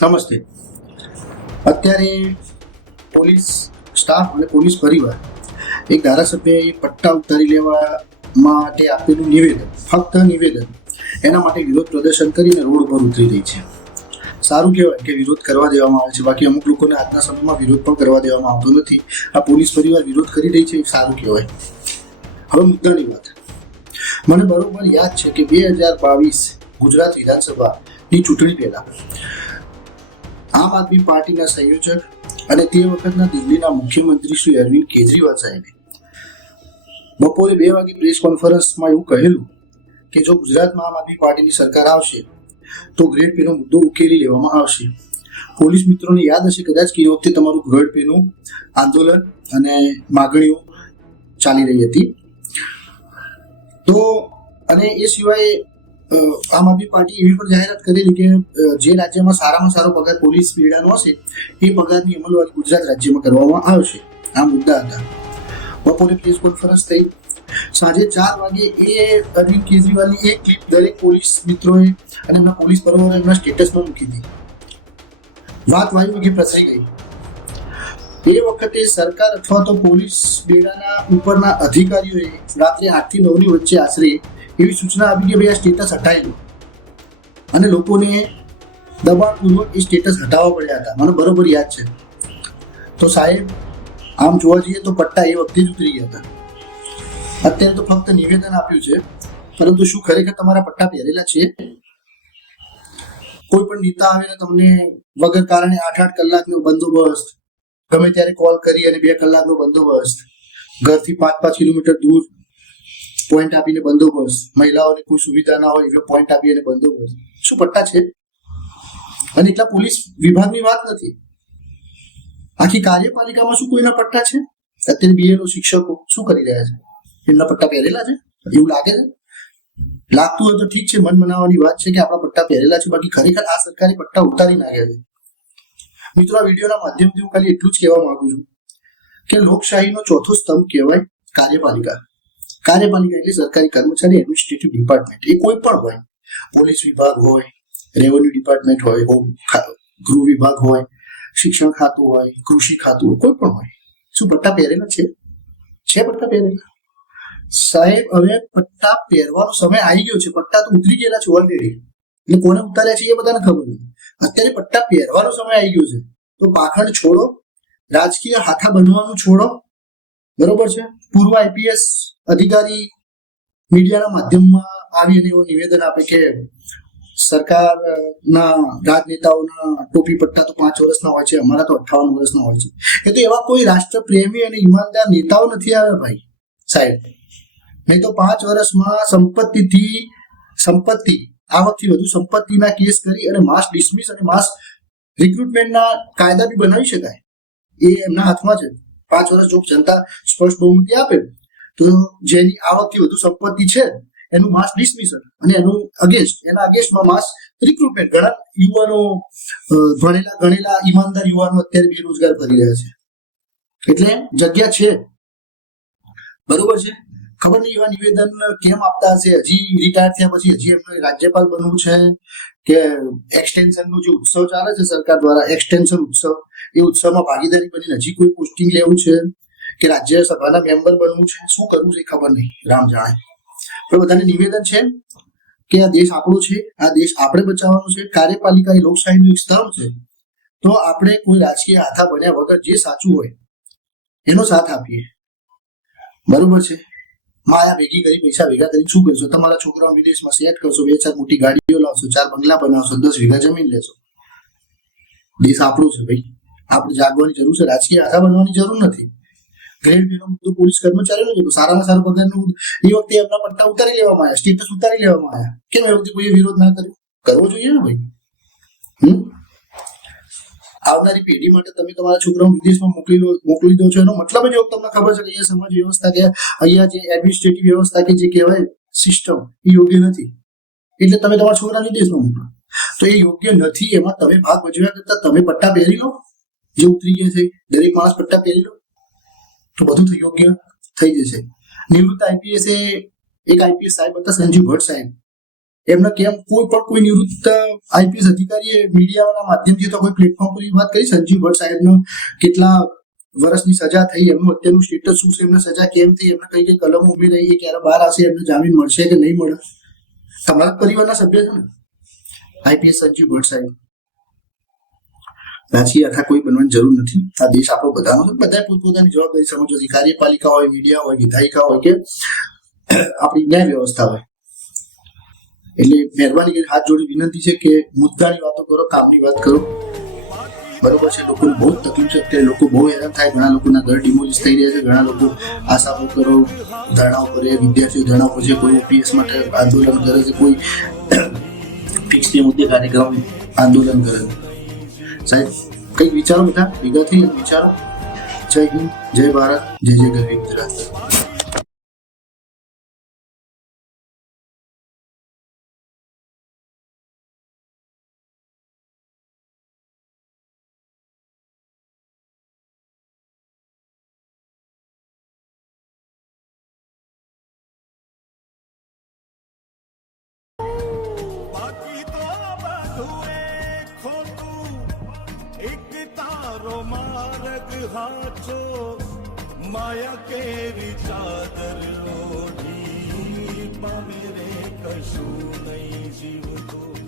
નમસ્તે. અત્યારે police staff અને પોલીસ પરિવાર એક ધારાસભ્યએ પટ્ટા ઉતારી લેવા માટે આપેલું નિવેદન, ફક્ત નિવેદન, એના માટે વિરોધ પ્રદર્શન કરીને રોડ પર ઉતરી રહી છે. સારું કહેવાય કે વિરોધ કરવા દેવામાં આવે છે, બાકી અમુક લોકોને આજના સમયમાં વિરોધ પણ કરવા દેવામાં આવતો નથી. આ પોલીસ પરિવાર વિરોધ કરી રહી છે એ સારું કહેવાય. હવે મુદ્દાની વાત, મને બરોબર યાદ છે કે 2022 ગુજરાત વિધાનસભાની ચૂંટણી પહેલા આમ આદમી પાર્ટીના સંયોજક અને તે વખતના દિલ્હીના મુખ્યમંત્રી શ્રી અરવિંદ કેજરીવાલ સાહેબે બપોરે 2 વાગે પ્રેસ કોન્ફરન્સમાં એવું કહેલું કે જો ગુજરાતમાં આમ આદમી પાર્ટીની સરકાર આવશે તો ગ્રેડ પેનો મુદ્દો ઉકેલી લેવામાં આવશે. પોલીસ મિત્રોને યાદ હશે કદાચ કે એ વખતે તમારું ગ્રેડ પેનું આંદોલન અને માગણીઓ ચાલી રહી હતી. તો અને એ સિવાય આમ આદમી પાર્ટી એવી પણ જાહેરાત કરેલી કે જે રાજ્યમાં સારામાં સારો પગાર પોલીસ બેડાનો હશે એ પગારની અમલવારી ગુજરાત રાજ્યમાં કરવામાં આવશે. આ મુદ્દા હતા. બપોરે પ્રેસ કોન્ફરન્સ થઈ. સાંજે 4 વાગે એ અરવિંદ કેજરીવાલની એક ક્લિપ દરેક પોલીસ મિત્રોએ અને એમના પોલીસ પરિવારોએ એમના સ્ટેટસમાં મૂકી હતી. વાત વાયુ વેગે પ્રસરી ગઈ. એ વખતે સરકાર અથવા તો પોલીસ બેડાના ઉપરના અધિકારીઓએ રાત્રે 8 થી 9 ની વચ્ચે આશરે એવી સૂચના આપી કે ભાઈ આ સ્ટેટસ હટાવી દો, અને લોકોને દબાણપૂર્વક એ સ્ટેટસ હટાવવા પડ્યા હતા. મને બરોબર યાદ છે. તો સાહેબ, આમ જોવા જઈએ તો પટ્ટા એ વખતે જ ઉતરી ગયા હતા. અત્યારે તો ફક્ત નિવેદન આપ્યું છે, પરંતુ શું ખરેખર તમારા પટ્ટા પહેરેલા છે? કોઈ પણ નેતા આવે ને તમને વગર કારણે 8-8 કલાકનો બંદોબસ્ત, ગમે ત્યારે કોલ કરી અને 2 કલાકનો બંદોબસ્ત, ઘરથી 5-5 કિલોમીટર દૂર પોઈન્ટ આપીને બંદોબસ્ત, મહિલાઓને કોઈ સુવિધા ના હોય એવો પોઈન્ટ આપીને બંદોબસ્ત, શું પટ્ટા છે? અને એટલા પોલીસ વિભાગની વાત નથી, આખી કાર્યપાલિકામાં શું કોઈના પટ્ટા છે? અત્યારે બીએલઓ શિક્ષકો શું કરી રહ્યા છે? એમના પટ્ટા પહેરેલા છે એવું લાગે છે? લાગતું હોય તો ઠીક છે, મન મનાવવાની વાત છે કે આપણા પટ્ટા પહેરેલા છે, બાકી ખરેખર આ સરકારે પટ્ટા ઉતારી નાખ્યા છે. મિત્રો, આ વિડીયોના માધ્યમથી હું ખાલી એટલું જ કહેવા માંગુ છું કે લોકશાહીનો ચોથો સ્તંભ કહેવાય કાર્યપાલિકા. કાર્યપાલિકા એટલે સરકારી કર્મચારી, એડમિનિસ્ટ્રેટિવ ડિપાર્ટમેન્ટ. એ કોઈ પણ હોય, પોલીસ વિભાગ હોય, રેવન્યુ ડિપાર્ટમેન્ટ હોય, ગૃહ વિભાગ હોય, શિક્ષણ ખાતું હોય, કૃષિ ખાતું હોય, કોઈ પણ હોય. શું પટ્ટા પહેરેલા છે? પટ્ટા પહેરેલા? સાહેબ, હવે પટ્ટા પહેરવાનો સમય આવી ગયો છે. પટ્ટા તો ઉતરી ગયેલા છે ઓલરેડી. એટલે કોને ઉતાર્યા છે એ બધાને ખબર નથી. અત્યારે પટ્ટા પહેરવાનો સમય આવી ગયો છે. તો પાખંડ છોડો, રાજકીય હાથા બનવાનું છોડો. બરોબર છે? પૂર્વ આઈપીએસ અધિકારી મીડિયાના માધ્યમમાં આવી અને એવો નિવેદન આપે કે સરકારના રાજનેતાઓના ટોપી પટ્ટા તો 5 વર્ષના હોય છે, અમારા તો 58 વર્ષના હોય છે. એ તો એવા કોઈ રાષ્ટ્રપ્રેમી અને ઈમાનદાર નેતાઓ નથી આવ્યા ભાઈ સાહેબ. નહીં તો 5 વર્ષમાં સંપત્તિ આવકથી વધુ સંપત્તિના કેસ કરી અને માસ ડિસમિસ અને માસ રિક્રુટમેન્ટના કાયદા બી બનાવી શકાય. એ એમના હાથમાં છે. 5 વર્ષ જો જનતા સ્પષ્ટ બહુમતી આપે તો જેની આવકથી વધુ સંપત્તિ છે એનું માસ ડિસમિસલ અને એના અગેન્સ્ટમાં માસ રિક્રુટમેન્ટ. ઘણા યુવાનો, ગણેલા ઈમાનદાર યુવાનો અત્યારે બેરોજગાર ફરી રહ્યા છે. એટલે જગ્યા છે, બરોબર છે. ખબર નહીં એવા નિવેદન કેમ આપતા હશે. હજી રિટાયર થયા પછી હજી એમને રાજ્યપાલ બનવું છે કે એક્સટેન્શનનો જે ઉત્સવ ચાલે છે સરકાર દ્વારા, એક્સટેન્શન ઉત્સવ, એ ઉત્સવમાં ભાગીદારી બનીને હજી કોઈ પોસ્ટિંગ લેવું છે કે રાજ્યસભાના મેમ્બર બનવું છે, શું કરવું છે ખબર નહીં, રામ જાણે. પણ બધાને નિવેદન છે કે આ દેશ આપણો છે, આ દેશ આપણે બચાવવાનો છે. કાર્યપાલિકા એ લોકશાહીનો એક સ્તંભ છે. તો આપણે કોઈ રાજકીય હાથા બન્યા વગર જે સાચું હોય એનો સાથ આપીએ. બરોબર છે? માયા ભેગી કરી, પૈસા ભેગા કરી શું કરશો? તમારા છોકરાઓ વિદેશમાં સેટ કરશો, 2-4 મોટી ગાડીઓ લાવશો, 4 બંગલા બનાવશો, 10 વીઘા જમીન લેશો. દેશ આપણો છે ભાઈ, આપણે જાગવાની જરૂર છે. રાજકીય હાથા બનવાની જરૂર નથી. ગ્રેડ પેનો મુદ્દો પોલીસ કર્મચારીનો હતો. સારામાં સારો પગારનું એ વખતે એમના પટ્ટા ઉતારી લેવામાં આવ્યા, સ્ટેટસ ઉતારી લેવામાં આવ્યા. કેમ એ વખતે કોઈએ વિરોધ ના કર્યો? કરવો જોઈએ ને ભાઈ. આવનારી પેઢી માટે તમે તમારા છોકરાઓ વિદેશમાં મોકલી દો છો, એનો મતલબ જ તમને ખબર છે કે અહીંયા સમાજ વ્યવસ્થા કે અહીંયા જે એડમિનિસ્ટ્રેટિવ વ્યવસ્થા કે જે કહેવાય સિસ્ટમ એ યોગ્ય નથી. એટલે તમે તમારા છોકરા વિદેશમાં મોકલો. તો એ યોગ્ય નથી. એમાં તમે ભાગ ભજવ્યા કરતા તમે પટ્ટા પહેરી લો, જે ઉતરી ગયા છે. દરેક માણસ પટ્ટા પહેરી લો તો બધું યોગ્ય થઈ જશે. નિવૃત્ત આઈપીએસ એક આઈપીએસ સાહેબ હતા, સંજીવ ભટ્ટ સાહેબ. એમને કેમ કોઈ નિવૃત્ત આઈપીએસ અધિકારીએ મીડિયાના માધ્યમથી તો કોઈ પ્લેટફોર્મ પર વાત કરી સંજીવ ભટ્ટ સાહેબનો કેટલા વર્ષની સજા થઈ, એમનું અત્યારનું સ્ટેટસ શું છે, એમને સજા કેમ થઈ, એમને કઈ કલમ ઉમેરાઈ, ક્યારે બહાર આવશે, એમને જામીન મળશે કે નહીં મળે? તમારા પરિવારના સભ્ય છે ને આઈપીએસ સંજીવ ભટ્ટ સાહેબ. રાજકીય અથવા કોઈ બનવાની જરૂર નથી. આ દેશ આપણો બધાનો છે. બધા પોતપોતાની જવાબદારી સમજવા જોઈએ. કાર્યપાલિકા હોય, મીડિયા હોય, વિધાયિકા હોય કે આપણી ન્યાય વ્યવસ્થા હોય. એટલે મહેરબાની કરી હાથ જોડી વિનંતી છે કે મુદ્દાની વાતો કરો, કામની વાત કરો. બરોબર છે? લોકોને બહુ જ તકલીફ છે અત્યારે. લોકો બહુ હેરાન થાય. ઘણા લોકોના ઘર ડિમોલિશ થઈ રહ્યા છે. ઘણા લોકો આશાઓ કરો, ધરણાઓ કરે, વિદ્યાર્થીઓ ધરણાઓ કરે છે, કોઈ ઓપીએસ માટે આંદોલન કરે છે, કોઈ ફિક્સની મુદ્દે કાર્યક્રમ આંદોલન કરે છે. સાહેબ કંઈક વિચારો, બધા ભેગા થઈ વિચારો. જય હિન્દ, જય ભારત, જય જય ગરવી ગુજરાત. माया केरी चादर ओढ़ी मेरे कशू नहीं जीव तो